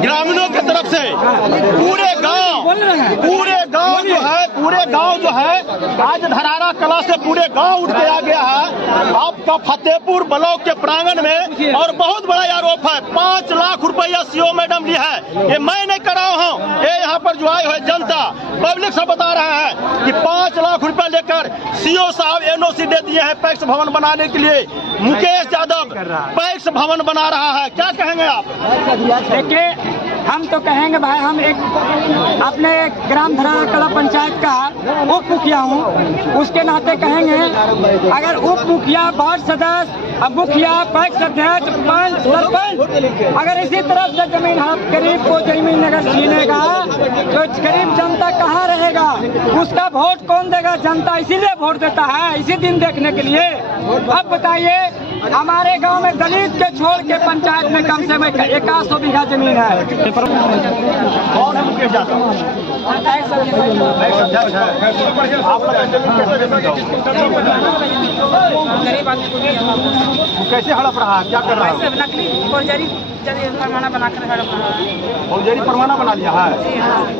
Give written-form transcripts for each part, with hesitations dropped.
ग्रामीणों की तरफ से पूरे गांव जो है आज धरारा कला से पूरे गांव उठ के आ गया है आपका फतेहपुर ब्लॉक के प्रांगण में। और बहुत बड़ा आरोप है, 5 लाख रुपया सीओ मैडम ली है। ये मैं नहीं कर रहा हूँ, ये यहाँ पर जो आए हुए जनता पब्लिक सब बता रहे हैं कि 5 लाख रुपया लेकर सीओ साहब एनओसी दे दिए हैं पैक्स भवन बनाने के लिए। मुकेश यादव पैक्स भवन बना रहा है, क्या कहेंगे आप? देखिए, हम तो कहेंगे भाई, हम एक अपने ग्राम धरारा कला पंचायत का उप मुखिया हूँ, उसके नाते कहेंगे अगर उप मुखिया, वार्ड सदस्य, मुखिया, पैक्स अध्यक्ष, पंच, सरपंच अगर इसी तरफ से जमीन गरीब को जमीन अगर छीनेगा तो गरीब जनता कहाँ रहेगा? उसका वोट कौन देगा? जनता इसीलिए वोट देता है, इसी दिन देखने के लिए। अब बताइए, हमारे गांव में दलित के छोड़ के पंचायत में कम से कम 100 बीघा जमीन है। कौन है मुकेश यादव? कैसे हड़प रहा है, क्या कर रहा है? नकली फौजरी परवाना बनाकर हड़प रहा है। फौजरी परवाना बना लिया है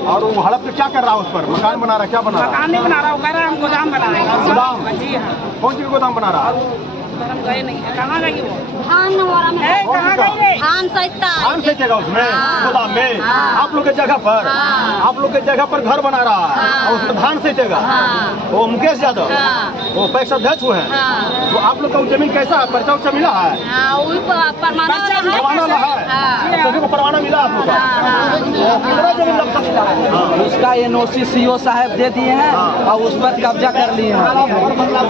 और वो हड़प के क्या कर रहा है? उस पर मकान बना रहा है, क्या बना रहा है? मकान नहीं बना रहा, वो कह रहा है हम गोदाम बना रहे हैं। गोदाम? जी हाँ। कौन सी गोदाम बना रहा है? हम गए नहीं है। कहाँ गई वो? धान कहाँ गई रे? धान धान सेचेगा उसमें गोदाम में? आप लोग के जगह पर आप लोग के जगह पर घर बना रहा है और उसमें धान सेचेगा। वो मुकेश यादव वो पैक्स अध्यक्ष हुए हैं, तो आप लोग का जमीन कैसा है? पर्चा उर्चा मिला है? परवाना है, सभी को परवाना मिला आप लोग का? कितना जमीन लगता है? उसका एनओसी सीओ साहब दे दिए हैं और उस पर कब्जा कर लिए हैं।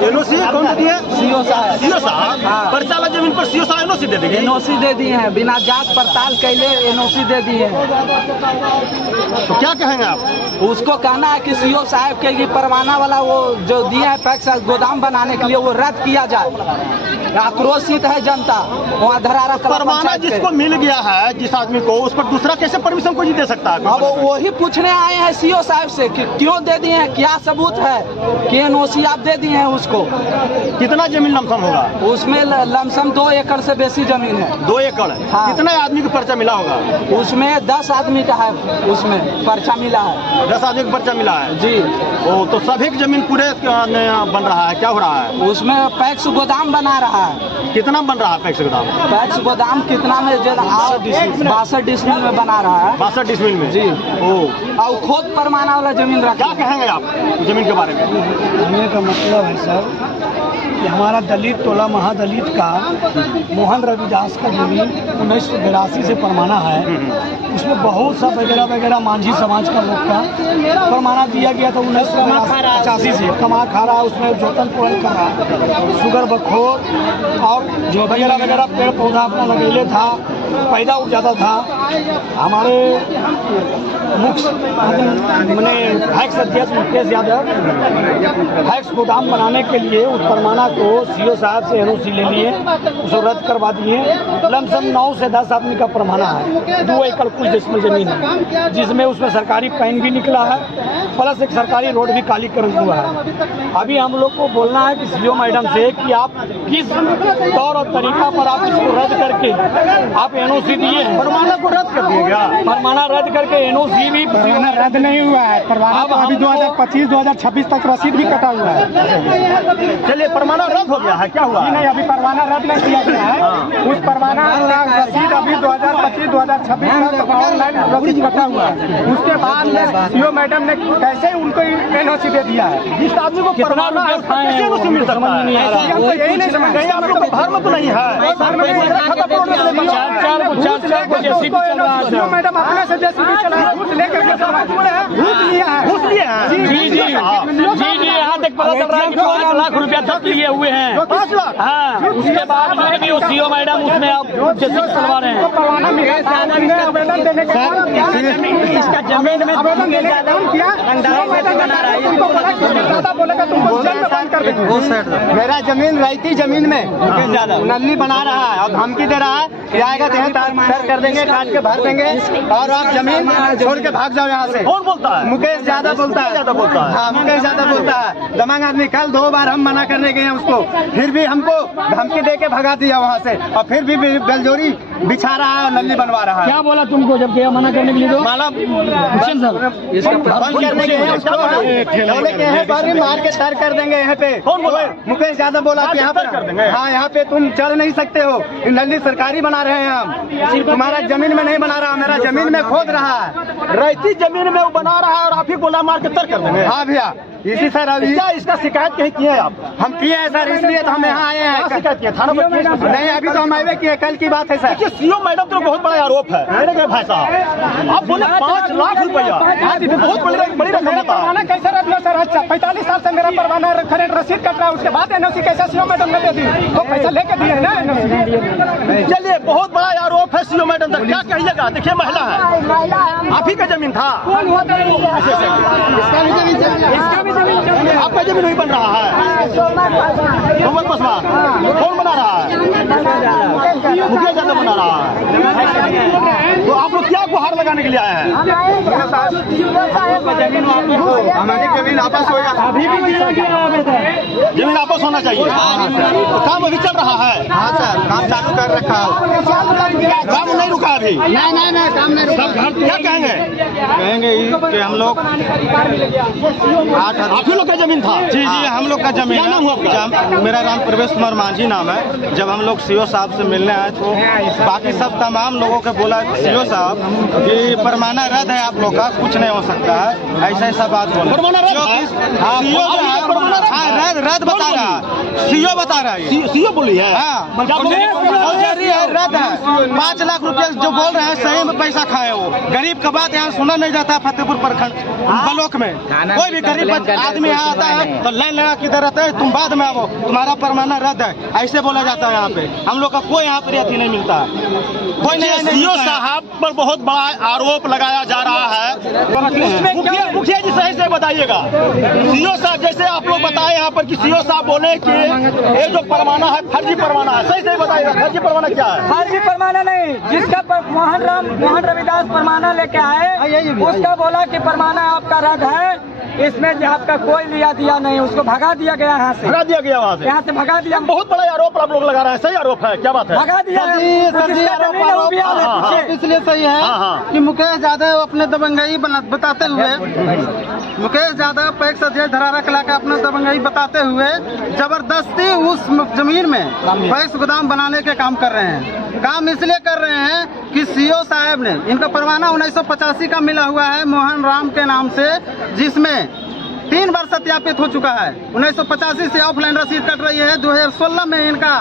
एनओसी कौन दे दिए? सीओ साहब। सीओ साहब पर्चा वाला जमीन पर सीओ साहब एनओसी दे देंगे? एनओसी दे दिए हैं, बिना जांच पड़ताल कैले एनओसी दे दिए हैं। तो क्या कहेंगे आप? उसको कहना है कि सीओ साहब के ये परवाना वाला वो जो दिए हैं पैक्स गोदाम बनाने के लिए वो रद्द किया जाए। आक्रोशित है जनता वहाँ धरारा कला परवाना जिसको मिल गया है, जिस आदमी को, उस पर दूसरा कैसे परमिशन कोई दे सकता है? अब वही पूछने आए हैं सीओ साहब से कि क्यों दे दिए हैं, क्या सबूत है कि एनओसी आप दे दिए हैं उसको। कितना जमीन लमसम होगा उसमें? लमसम 2 एकड़ से बेसी जमीन है। 2 एकड़? हाँ। कितना आदमी को पर्चा मिला होगा? उसमें 10 आदमी का है, उसमें पर्चा मिला है। 10 आदमी को पर्चा मिला है जी। ओ, तो सभी की जमीन पूरे बन रहा है, क्या हो रहा है? उसमें पैक्स गोदाम बना रहा है। कितना बन रहा है पैक्स गोदाम? पैक्स गोदाम कितना में? 62 डिसमिल में बना रहा है। 62 डिसमिल में? जी। ओ, और खुद परवाना वाला जमीन रखा। क्या कहेंगे आप जमीन के बारे में? कहने का मतलब है सर कि हमारा दलित टोला महादलित का मोहन रविदास का जमीन 1982 से परमाना है। उसमें बहुत सा वगैरह मांझी समाज का लोग का परमाना दिया गया था 1985 से। कमा खा रहा है, उसमें जोतन पोहल कर रहा है, शुगर बखोर और जो वगैरह पेड़ पौधा अपना लगेले था, पैदा उग जाता था। हमारे मुख्य मैंने पैक्स अध्यक्ष मुकेश यादव पैक्स गोदाम बनाने के लिए उस परमाना को सीओ साहब से एनओसी ले लिए, उसको रद्द करवा दिए। लमसम 9 से 10 आदमी का परमाना है, 2 एकड़ कुछ डिसमिल जमीन है, जिसमें उसमें सरकारी पैन भी निकला है, प्लस एक सरकारी रोड भी कालीकरण हुआ है। अभी हम लोग को बोलना है कि सीओ मैडम से कि आप किस तौर और तरीका पर आप इसको रद्द करके आप एनओसी दिए हैं। परवाना को रद्द कर दिया गया? परमाना रद्द करके एनओसी भी रद्द नहीं हुआ है। परवाना तो अभी 2025-2026 तक रसीद भी कटा हुआ है। चलिए, परवाना रद्द हो गया है, क्या हुआ? नहीं, अभी परवाना रद्द नहीं किया गया है। उस परवाना का रसीद अभी 2025-2026 तक ऑनलाइन रसीद कटा हुआ है। उसके बाद में सीओ मैडम ने कैसे उनको एनओसी दे दिया है। जिस आदमी को परवाना है उसको कैसे एनओसी मिल सकता है? यही नहीं समझ कहीं आप लोग का धर्म तो नहीं है? मैडम अपने से जेसीबी चला घूस लेकर के घूस लिया है। घूस लिए हैं? जी, यहाँ तक पता चल रहा है कि 5 लाख रुपया तक लिए हुए हैं। 5 लाख? हाँ, उसके बाद में भी वो सीओ मैडम उसमें अब जेसीबी चलवा रहे हैं। परवाना मिला आवेदन देने के बाद इसका जमीन में आवेदन देने का काम किया, उनको बोलेगा तुमको जेल में बंद कर देंगे। मेरा जमीन रहती जमीन में नल्ली बना रहा है और धमकी दे रहा है कि आएगा तो कर देंगे, काट के भर देंगे और आप जमीन छोड़ के भाग जाओ यहाँ से। कौन बोलता है? मुकेश यादव बोलता है। हाँ, मुकेश यादव बोलता है। दमंग आदमी। कल 2 बार हम मना करने गए उसको, फिर भी हमको धमकी दे के भगा दिया वहाँ से और फिर भी बेलजोरी बिछा रहा है और नल्ली बनवा रहा है। क्या बोला तुमको? को जब गया मना करने के लिए तो माला हुसैन साहब बंद करने के लिए ठेले के यहाँ पर भी मार के तर कर देंगे। यहाँ पे कौन बोला? मुकेश यादव बोला कि यहाँ तर कर देंगे। पर हाँ यहाँ पे तुम चल नहीं सकते हो, नली सरकारी बना रहे हैं हम, तुम्हारा जमीन में नहीं बना रहा, मेरा जमीन में खोद रहा है। रहती जमीन में वो बना रहा है और आप ही गोला मार के तर कर देंगे। हाँ भैया इसी सर अभी क्या इसका शिकायत कहीं किए हैं आप? हम किए हैं सर, इसलिए तो हम यहाँ आए क्या हैं। शिकायत किए? थाना पर केस किया? नहीं अभी तो हम आए किए, कल की बात है सर। देखिए सीओ मैडम तो बहुत बड़ा आरोप है मेरे के भाई साहब। आप बोले 5 लाख रुपया, बहुत बड़ी रकम होता है। कैसे रख लो सर? 45 साल से मेरा परवाना खरीद रसीद कट रहा है, उसके बाद एनओसी कैसे सीओ मैडम ने दे दी? तो पैसा लेके दिए है ना एनओसी। चलिए बहुत बड़ा आरोप है सीओ मैडम तक, क्या कहिएगा? देखिए महिला है, आप ही का जमीन था, इसका भी जमीन आपका जमीन नहीं बन रहा है। मोहम्मद पसवान कौन बना रहा है? मुकेश यादव बना रहा है। तो आप लोग क्या गुहार लगाने के लिए आए हैं? हमारी जमीन वापस होगा। अभी भी जमीन वापस होना चाहिए। तो काम अभी चल रहा है? हाँ सर काम चालू कर रखा है। काम नहीं रुका अभी? नहीं काम नहीं सब घर क्या कहेंगे? कहेंगे कि हम लोग आप ही लोग का जमीन था? जी हम लोग का जमीन क्या नाम हुआ आपका? मेरा नाम प्रवेश कुमार मांझी नाम है। जब हम लोग सीओ साहब से मिलने आए तो बाकी सब तमाम लोगों को बोला सीओ साहब कि परमाना रद्द है आप लोग का, कुछ नहीं हो सकता है, ऐसा बात बोला। परमाना रद्द है? सीओ रद्द बता रहा है, सीओ बता रहा है। सीओ बोली है? हाँ रद्द है। 5 लाख रुपया जो बोल रहे हैं सही में पैसा खाए वो। गरीब का बात यहाँ सुना नहीं जाता। फतेहपुर प्रखंड ब्लॉक में कोई भी गरीब आदमी यहाँ आता है तो लाइन लगा किधर रहता है, तुम बाद में आओ, तुम्हारा परमाना रद्द है, ऐसे बोला जाता है। यहाँ पे हम लोग का कोई यहाँ पर अति नहीं मिलता है, कोई नहीं। सीओ साहब पर बहुत बड़ा आरोप लगाया जा रहा है। मुखिया जी सही से बताइएगा। सीओ साहब जैसे आप लोग बताए यहाँ पर कि सीओ साहब बोले कि ये जो परमाना है फर्जी परमाना है, सही से बताइएगा फर्जी परमाना क्या है? फर्जी परमाना नहीं, जिसका मोहन रविदास परमाना लेके आए उसका बोला कि परमाना आपका रद्द है, इसमें जो आपका कोई लिया दिया नहीं, उसको भगा दिया गया यहाँ से, भगा दिया गया वहाँ से, यहाँ से भगा दिया। बहुत बड़ा आरोप आप लोग लगा रहे हैं, सही आरोप है? क्या बात है? भगा दिया इसलिए सही है कि मुकेश यादव अपने दबंगई बताते हुए मुकेश यादव पैक्स अध्यक्ष धरारा कला का अपना दबंगई बताते हुए जबरदस्ती उस जमीन में पैक्स गोदाम बनाने के काम कर रहे हैं। काम इसलिए कर रहे हैं कि सीओ साहब ने इनका परवाना 1985 का मिला हुआ है मोहन राम के नाम से, जिसमें 3 बार सत्यापित हो चुका है। 1985 से ऑफलाइन रसीद कट रही है, 2016 में इनका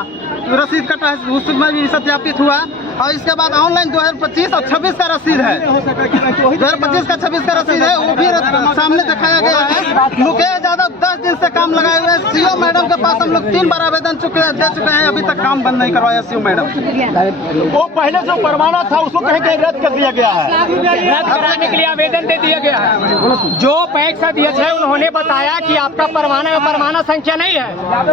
रसीद कटा है, उसमें भी सत्यापित हुआ, और इसके बाद ऑनलाइन 2025 और 26 का रसीद है। 2025 का 26 का रसीद है, वो भी सामने दिखाया गया है। मुकेश यादव 10 दिन से काम लगाए हुए हैं। सीओ मैडम के पास हम लोग 3 बार आवेदन दे चुके हैं, अभी तक काम बंद नहीं करवाया सीओ मैडम। वो पहले जो परमाना था उसको कहीं कहीं रद्द कर दिया गया है, रद्द कराने के लिए आवेदन दे दिया गया है। जो पैक्स अध्यक्ष है उन्होंने बताया कि आपका परमाना संख्या नहीं है।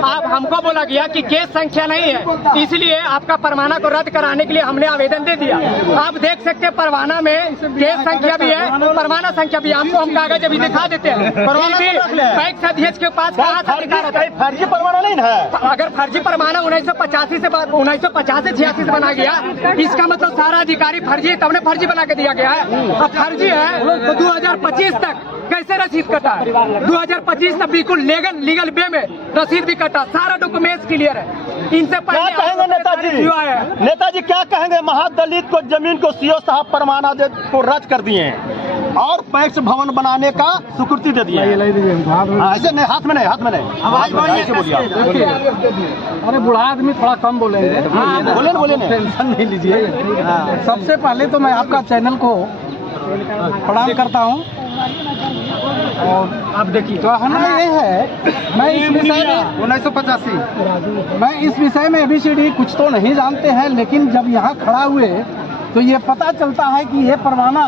आप हमको बोला गया कि केस संख्या नहीं है, इसलिए आपका परमाना को रद्द कराने के लिए हमने आवेदन दे दिया। आप देख सकते हैं परवाना में केस संख्या भी है, परवाना संख्या भी, आपको हम कागज अभी दिखा देते हैं। पैक्स अध्यक्ष के पास फर्जी परमाना नहीं है। अगर फर्जी परमाना 1985 से 86 से बना गया, इसका मतलब सारा अधिकारी फर्जी है, तब ने फर्जी बना के दिया गया है। अब फर्जी है तो 2025 तक कैसे रसीद कटा? 2025 तक बिल्कुल लीगल वे में रसीद भी कटा, सारा डॉक्यूमेंट्स क्लियर है। इनसे क्या कहेंगे नेताजी क्या कहेंगे? महादलित को जमीन को सीओ साहब परमाना को रद्द कर दिए और पैक्स भवन बनाने का स्वीकृति दे दिए। ऐसे नहीं, हाथ में नहीं ऐसे बोलिए। अरे बुढ़ा आदमी थोड़ा कम बोलेंगे। बोले टेंशन नहीं लीजिए। सबसे पहले तो मैं आपका चैनल को प्रणाम करता हूँ, और आप देखिए तो हमारा ये है, मैं इस विषय में 1985 मैं इस विषय में ABCD कुछ तो नहीं जानते हैं, लेकिन जब यहाँ खड़ा हुए तो ये पता चलता है कि ये परवाना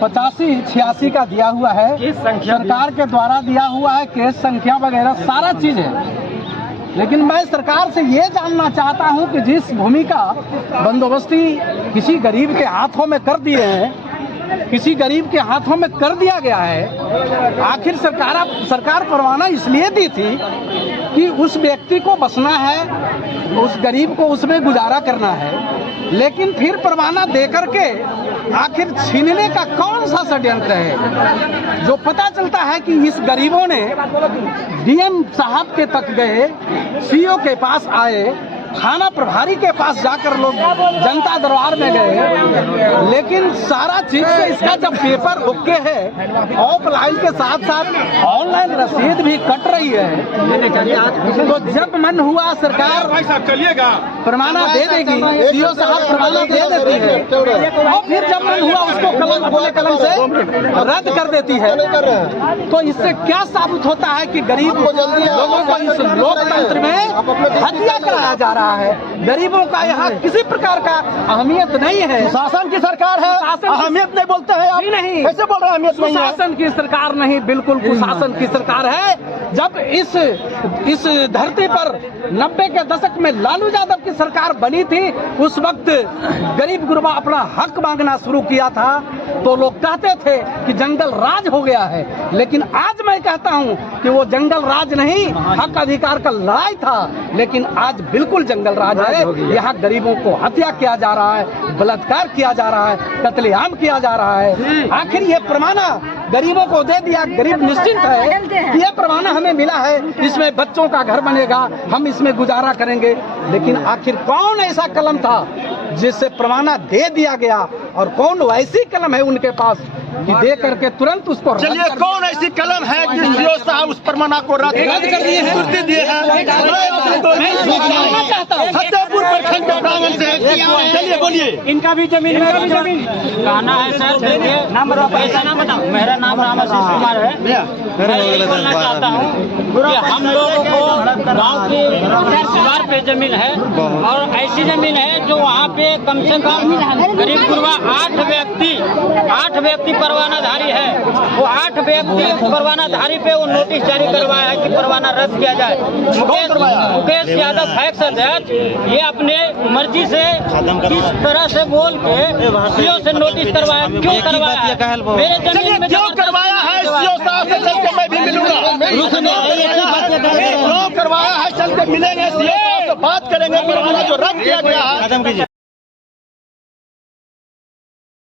85-86 का दिया हुआ है, सरकार के द्वारा दिया हुआ है, केस संख्या वगैरह सारा चीज है। लेकिन मैं सरकार से ये जानना चाहता हूँ कि जिस भूमि का बंदोबस्ती किसी गरीब के हाथों में कर दिए हैं, किसी गरीब के हाथों में कर दिया गया है, आखिर सरकार परवाना इसलिए दी थी कि उस व्यक्ति को बसना है, उस गरीब को उसमें गुजारा करना है। लेकिन फिर परवाना दे करके आखिर छीनने का कौन सा षड्यंत्र है? जो पता चलता है कि इस गरीबों ने डीएम साहब के तक गए, सीओ के पास आए, थाना प्रभारी के पास जाकर लोग जनता दरबार में गए, लेकिन सारा चीज से इसका जब पेपर ओके है, ऑफलाइन के साथ साथ ऑनलाइन रसीद भी कट रही है, तो जब मन हुआ सरकार प्रमाणा दे देगी, सीओ साहब प्रमाणा दे देती है, और फिर जब मन हुआ उसको कलम अपने कलम से रद्द कर देती है, तो इससे क्या साबित होता है कि गरीब लोगों को इस लोकतंत्र में हत्या कराया जा रहा है। गरीबों का यहाँ किसी प्रकार का अहमियत नहीं है। शासन की सरकार है, अहमियत नहीं बोलते हैं आप? नहीं, कैसे बोल रहे हैं अहमियत नहीं है? शासन की सरकार नहीं, बिल्कुल कुशासन की सरकार है। जब इस धरती पर 90 के दशक में लालू यादव की सरकार बनी थी, उस वक्त गरीब गुरबा अपना हक मांगना शुरू किया था, तो लोग कहते थे कि जंगल राज हो गया है। लेकिन आज मैं कहता हूं कि वो जंगल राज नहीं, हक अधिकार का लड़ाई था, लेकिन आज बिल्कुल जंगल राज है। यहाँ गरीबों को हत्या किया जा रहा है, बलात्कार किया जा रहा है, कत्लेआम किया जा रहा है। आखिर ये प्रमाणा गरीबों को दे दिया, गरीब निश्चिंत है कि ये प्रमाणा हमें मिला है, इसमें बच्चों का घर बनेगा, हम इसमें गुजारा करेंगे। लेकिन आखिर कौन ऐसा कलम था जिससे प्रमाणा दे दिया गया, और कौन वैसी कलम है उनके पास कि दे करके तुरंत उसको रद्द चलिए, कौन ऐसी कलम है कि सीओ साहब उस प्रमाणा को रद्द कर दिए हैं, स्वीकृति दिए हैं? फतेहपुर प्रखंड के प्रांगण से, चलिए बोलिए। इनका भी जमीन में कहना है सर, देखिए नाम ऐसा नाम बताओ, मेरा नाम रामाशीष कुमार है। मैं ये बोलना चाहता हूँ कि हम लोगों को गांव की दीवार पे जमीन है, और ऐसी जमीन है जो वहाँ पे कम से कम गरीब गुरबा 8 व्यक्ति परवानाधारी है। वो 8 व्यक्ति परवानाधारी पे वो नोटिस जारी करवाया है कि परवाना रद्द किया जाए। मुकेश यादव फैक्स अध्यक्ष ये अपने मर्जी से किस तरह से बोल के सीओ से नोटिस करवाया, क्यों करवाया है? मेरे जमीन में क्यों करवाया है? सीओ साहब से चल के मैं भी मिलूंगा। क्यों करवाया है? चल के मिलेंगे, सीओ साहब से बात करेंगे, परवाना जो रद्द किया गया है।